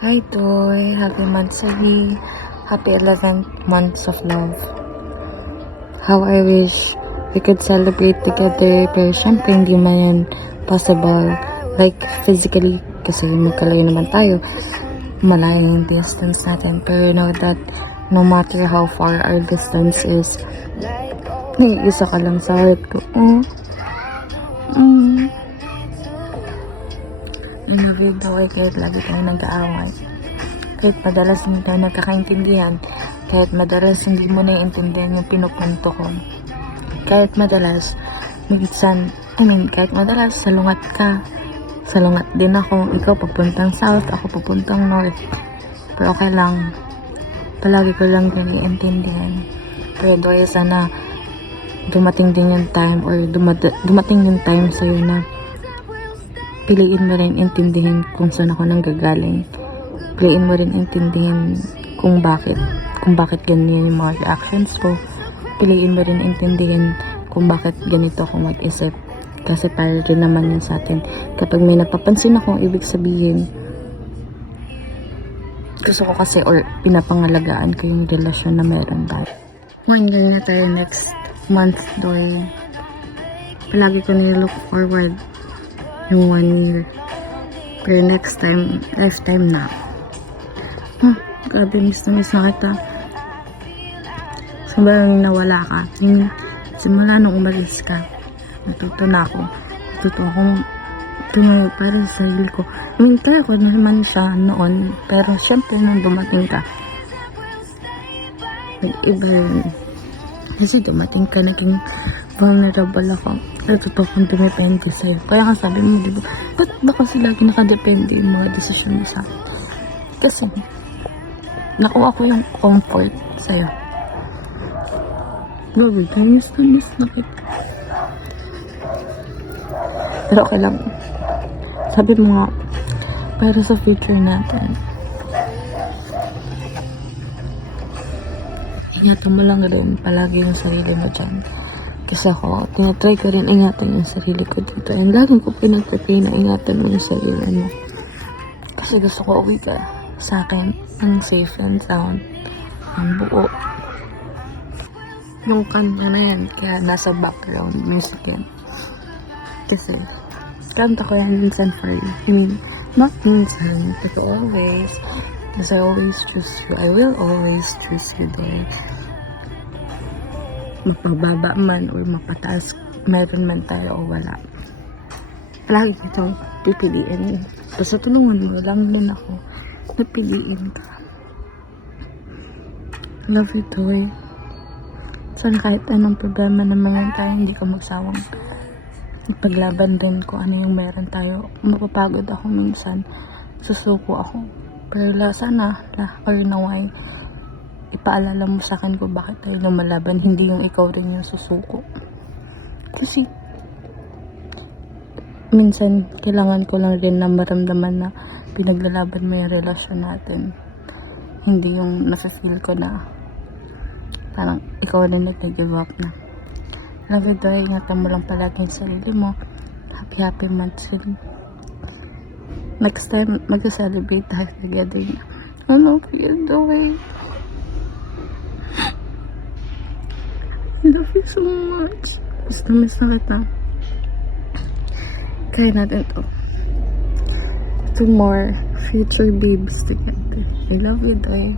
Hi Toy, happy Mansari, happy 11th months of love. How I wish we could celebrate together, pero syempre hindi man yan possible, like physically, kasi magkalayo naman tayo, malayo yung distance natin, pero know that no matter how far our distance is, naiisa ka lang sa heart ko. I love you daw, kahit lagi tayo nag-aaway. Kahit madalas hindi tayo nagkakaintindihan. Kahit madalas hindi mo naiintindihan yung pinupunto ko. Kahit madalas, kahit madalas salungat ka. Salungat din ako. Ikaw papuntang south, ako papuntang north. Pero okay lang. Palagi ko lang naiintindihan. Pero doy, sana dumating din yung time or dumating yung time sa'yo na piliin mo rin intindihin kung saan ako nanggagaling. Piliin mo rin intindihin kung bakit ganyan yung mga reactions ko. Piliin mo rin intindihin kung bakit ganito ako mag-isip. Kasi para rin naman yun sa atin. Kapag may napapansin akong ibig sabihin, gusto ko kasi or pinapangalagaan ko yung relasyon na meron tayo. One year na tayo next month, doy. Palagi ko nilook forward yung 1 year. Pero next time, lifetime na. Grabe, miss na kita. Sobrang nawala ka. Simula nung umalis ka, natuto na ako. Natuto akong tumayo para sa sarili ko. Kaya ko naman siya noon. Pero syempre nung dumating ka, nag-iba yun. Kasi dumating ka, naging vulnerable ako. Totoo kong dumepende sa'yo. Kaya nga sabi mo, diba, ba't ba kasi lagi nakadepende yung mga desisyon mo sa akin? Kasi, nakuha ko yung comfort sa'yo. Grabe, miss na kita. Pero okay lang. Sabi mo nga, para sa future natin, ingatan mo lang rin palagi yung sarili mo dyan. Kasi ako, tinatry ko rin ingatan yung sarili ko dito. And laging ko pinag-pray na ingatan mo yung sarili mo. Kasi gusto ko uwi ka sa akin ng safe and sound. Ang buo. Yung kanta na yan, kaya nasa background music yan. Kasi, kanta ko yan minsan for you. I mean, not minsan, but always. Because I always choose you. I will always choose you there. Mapababa man or mapataas, meron man tayo o wala. Palagi kitang pipiliin. Basta tulungan mo lang din ako. Napiliin ka. Love you, Toy. Sana kahit anong problema na meron tayo, hindi ka magsawang paglaban din ko ano yung meron tayo. Mapapagod ako minsan. Susuko ako. Pero sana, or naway, ipaalala mo sa akin kung bakit tayo lumalaban, hindi yung ikaw rin yung susuko. Kasi minsan kailangan ko lang rin na maramdaman na pinaglalaban mo yung relasyon natin, hindi yung nasa-feel ko na parang ikaw rin nag-give up na. Love you, Doy. Ingatan mo lang palagi yung sarili mo. Happy months. Next time mag-celebrate tayo together na. I love you, Doy. I love you so much. Miss na kita. Kaya natin to. 2 more future babes together. I love you, Doy.